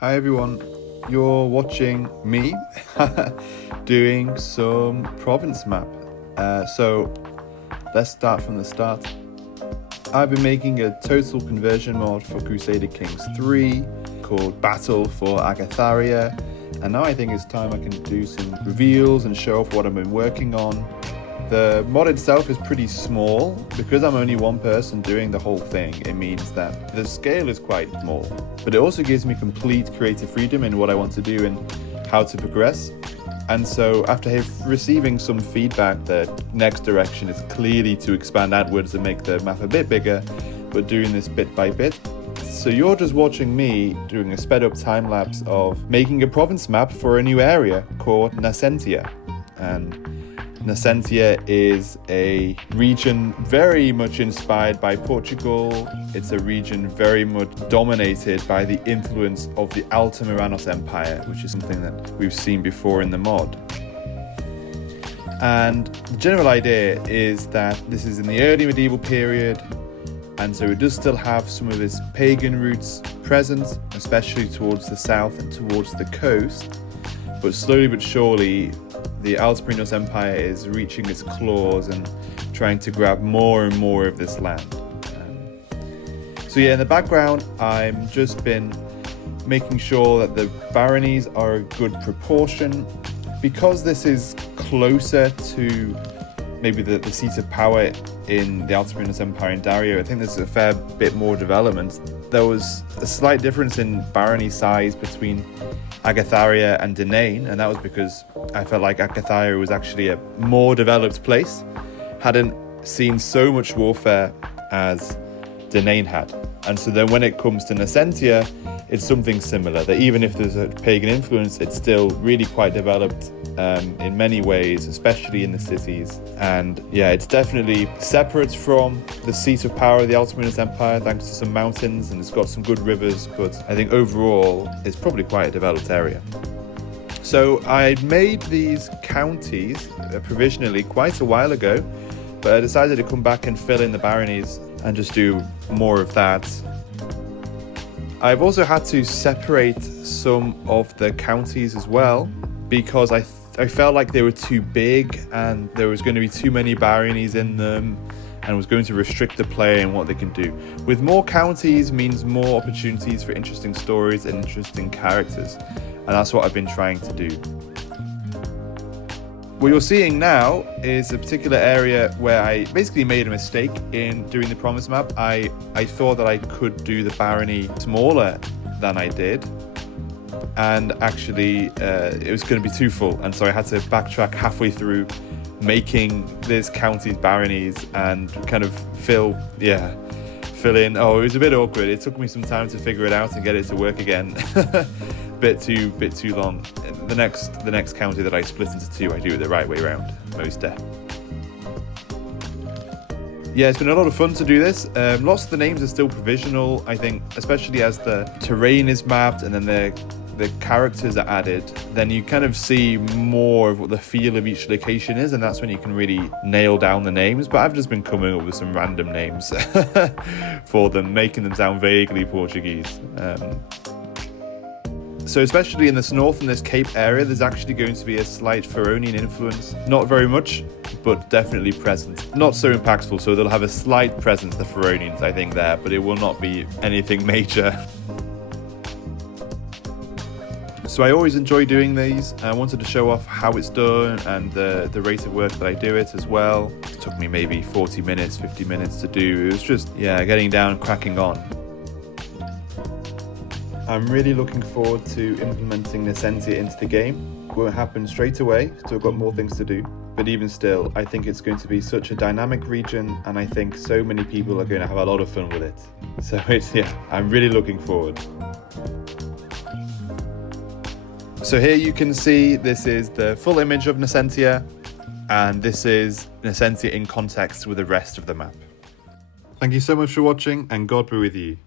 Hi everyone, you're watching me doing some province map. So let's start from the start. I've been making a total conversion mod for Crusader Kings III called Battle for Agatharia, and now I think it's time I can do some reveals and show off what I've been working on. The mod itself is pretty small. Because I'm only one person doing the whole thing, it means that the scale is quite small, but it also gives me complete creative freedom in what I want to do and how to progress. And so after receiving some feedback, the next direction is clearly to expand outwards and make the map a bit bigger, but doing this bit by bit. So you're just watching me doing a sped up time lapse of making a province map for a new area called Nascentia. And Nascentia is a region very much inspired by Portugal. It's a region very much dominated by the influence of the Altamiranos Empire, which is something that we've seen before in the mod. And the general idea is that this is in the early medieval period, and so it does still have some of its pagan roots present, especially towards the south and towards the coast. But slowly but surely, the Altamiranos Empire is reaching its claws and trying to grab more and more of this land. So yeah, in the background, I've just been making sure that the baronies are a good proportion. Because this is closer to maybe the seat of power in the Altamiranos Empire in Dario, I think there's a fair bit more development. There was a slight difference in barony size between Agatharia and Dinane, and that was because I felt like Agatharia was actually a more developed place, hadn't seen so much warfare as Dinane had. And so then when it comes to Nascentia, it's something similar, that even if there's a pagan influence, it's still really quite developed in many ways, especially in the cities. And yeah, it's definitely separate from the seat of power of the Altamiranos Empire thanks to some mountains, and it's got some good rivers, but I think overall it's probably quite a developed area. So I made these counties provisionally quite a while ago, but I decided to come back and fill in the baronies and just do more of that. I've also had to separate some of the counties as well, because I felt like they were too big and there was going to be too many baronies in them and was going to restrict the player in what they can do. With more counties means more opportunities for interesting stories and interesting characters, and that's what I've been trying to do. What you're seeing now is a particular area where I basically made a mistake in doing the province map. I thought that I could do the barony smaller than I did, and actually it was going to be too full, and so I had to backtrack halfway through making this county's baronies and kind of fill in. Oh, it was a bit awkward. It took me some time to figure it out and get it to work again. bit too long. The next county that I split into two, I do it the right way around, most definitely. Yeah, it's been a lot of fun to do this. Lots of the names are still provisional, I think, especially as the terrain is mapped and then the characters are added, then you kind of see more of what the feel of each location is, and that's when you can really nail down the names. But I've just been coming up with some random names for them, making them sound vaguely Portuguese. So especially in this north and this Cape area, there's actually going to be a slight Pharaonian influence. Not very much, but definitely present. Not so impactful, so they'll have a slight presence, the Pharaonians, I think, there, but it will not be anything major. So I always enjoy doing these. I wanted to show off how it's done and the rate of work that I do it as well. It took me maybe 40 minutes, 50 minutes to do. It was just, getting down and cracking on. I'm really looking forward to implementing Nascentia into the game. It won't happen straight away, still got more things to do. But even still, I think it's going to be such a dynamic region, and I think so many people are going to have a lot of fun with it. So I'm really looking forward. So here you can see this is the full image of Nascentia, and this is Nascentia in context with the rest of the map. Thank you so much for watching, and God be with you.